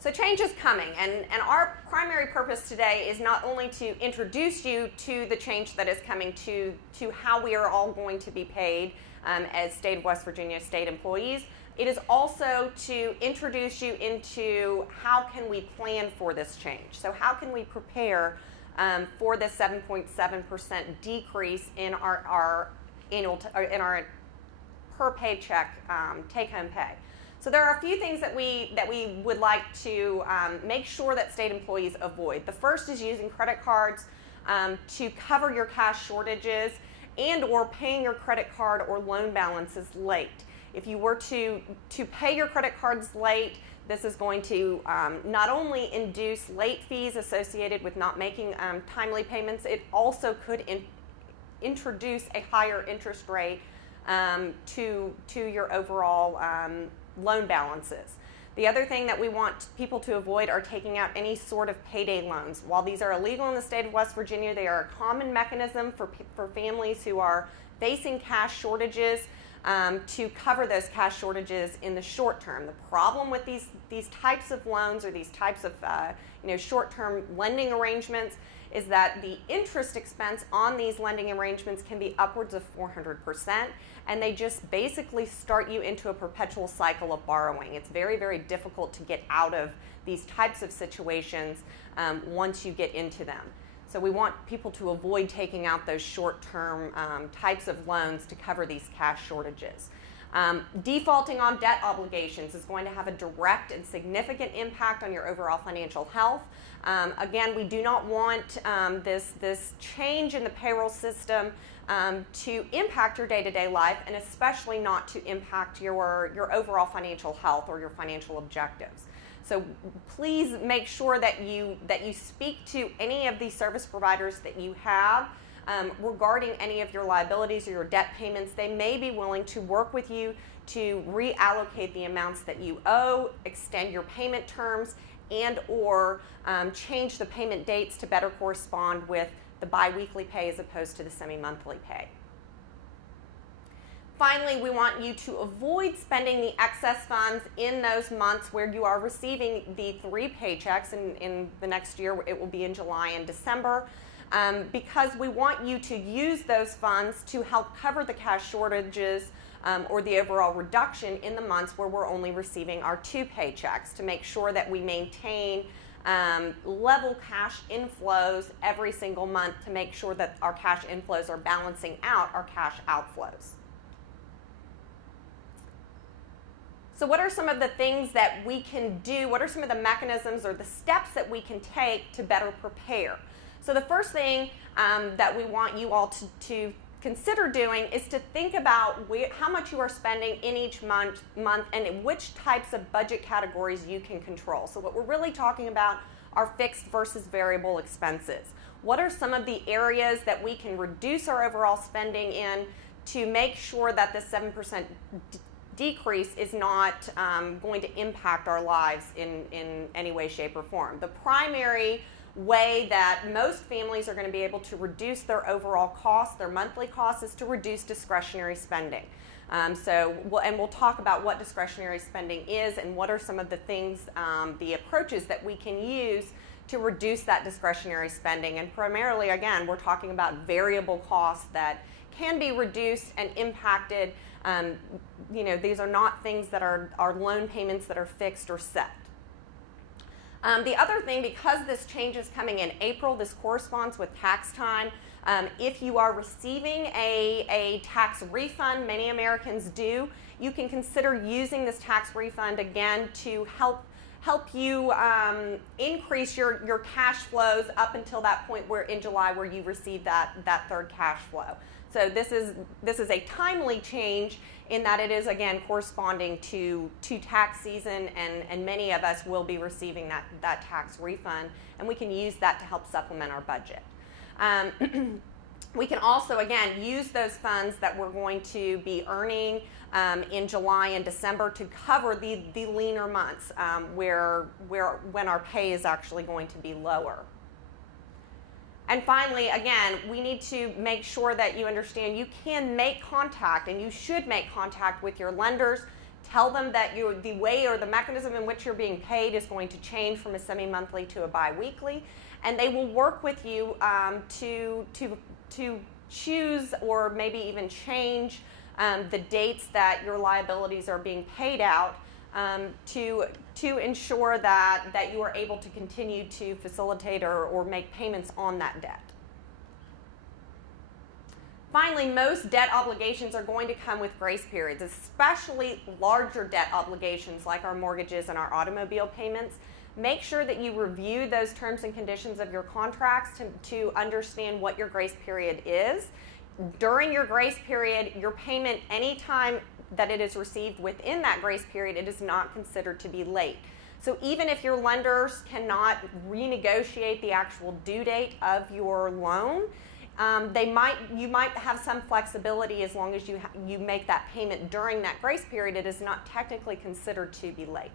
So change is coming, and our primary purpose today is not only to introduce you to the change that is coming, to how we are all going to be paid as State of West Virginia state employees. It is also to introduce you into how can we plan for this change. So how can we prepare for the 7.7% decrease in our annual in our per paycheck take-home pay. So there are a few things that we would like to make sure that state employees avoid. The first is using credit cards to cover your cash shortages and or paying your credit card or loan balances late. If you were to pay your credit cards late, this is going to not only induce late fees associated with not making timely payments, it also could introduce a higher interest rate to your overall loan balances. The other thing that we want people to avoid are taking out any sort of payday loans. While these are illegal in the state of West Virginia, they are a common mechanism for families who are facing cash shortages to cover those cash shortages in the short term. The problem with these types of loans or these types of short-term lending arrangements is that the interest expense on these lending arrangements can be upwards of 400%, and they just basically start you into a perpetual cycle of borrowing. It's very, very difficult to get out of these types of situations once you get into them. So we want people to avoid taking out those short-term types of loans to cover these cash shortages. Defaulting on debt obligations is going to have a direct and significant impact on your overall financial health. Again, we do not want this change in the payroll system to impact your day-to-day life, and especially not to impact your overall financial health or your financial objectives. So please make sure that you speak to any of these service providers that you have regarding any of your liabilities or your debt payments. They may be willing to work with you to reallocate the amounts that you owe, extend your payment terms, and or change the payment dates to better correspond with the biweekly pay as opposed to the semi-monthly pay. Finally, we want you to avoid spending the excess funds in those months where you are receiving the 3 paychecks. In the next year, it will be in July and December, because we want you to use those funds to help cover the cash shortages or the overall reduction in the months where we're only receiving our 2 paychecks, to make sure that we maintain level cash inflows every single month, to make sure that our cash inflows are balancing out our cash outflows. So what are some of the things that we can do? What are some of the mechanisms or the steps that we can take to better prepare? So the first thing that we want you all to consider doing is to think about how much you are spending in each month and in which types of budget categories you can control. So what we're really talking about are fixed versus variable expenses. What are some of the areas that we can reduce our overall spending in to make sure that the 7% decrease is not going to impact our lives in any way, shape, or form? The primary way that most families are going to be able to reduce their overall costs, their monthly costs, is to reduce discretionary spending. We'll talk about what discretionary spending is and what are some of the things, the approaches that we can use to reduce that discretionary spending. And primarily, again, we're talking about variable costs that can be reduced and impacted. These are not things that are loan payments that are fixed or set. The other thing, because this change is coming in April, this corresponds with tax time. If you are receiving a tax refund, many Americans do, you can consider using this tax refund again to help you increase your cash flows up until that point where in July where you receive that third cash flow. So this is a timely change in that it is, again, corresponding to tax season, and many of us will be receiving that tax refund, and we can use that to help supplement our budget. We can also, again, use those funds that we're going to be earning in July and December to cover the leaner months when our pay is actually going to be lower. And finally, again, we need to make sure that you understand you can make contact, and you should make contact with your lenders Tell them that the way or the mechanism in which you're being paid is going to change from a semi-monthly to a bi-weekly, and they will work with you to choose or maybe even change the dates that your liabilities are being paid out to ensure that you are able to continue to facilitate or make payments on that debt. Finally, most debt obligations are going to come with grace periods, especially larger debt obligations like our mortgages and our automobile payments. Make sure that you review those terms and conditions of your contracts to understand what your grace period is. During your grace period, your payment, anytime that it is received within that grace period, it is not considered to be late. So even if your lenders cannot renegotiate the actual due date of your loan, you might have some flexibility as long as you make that payment during that grace period. It is not technically considered to be late.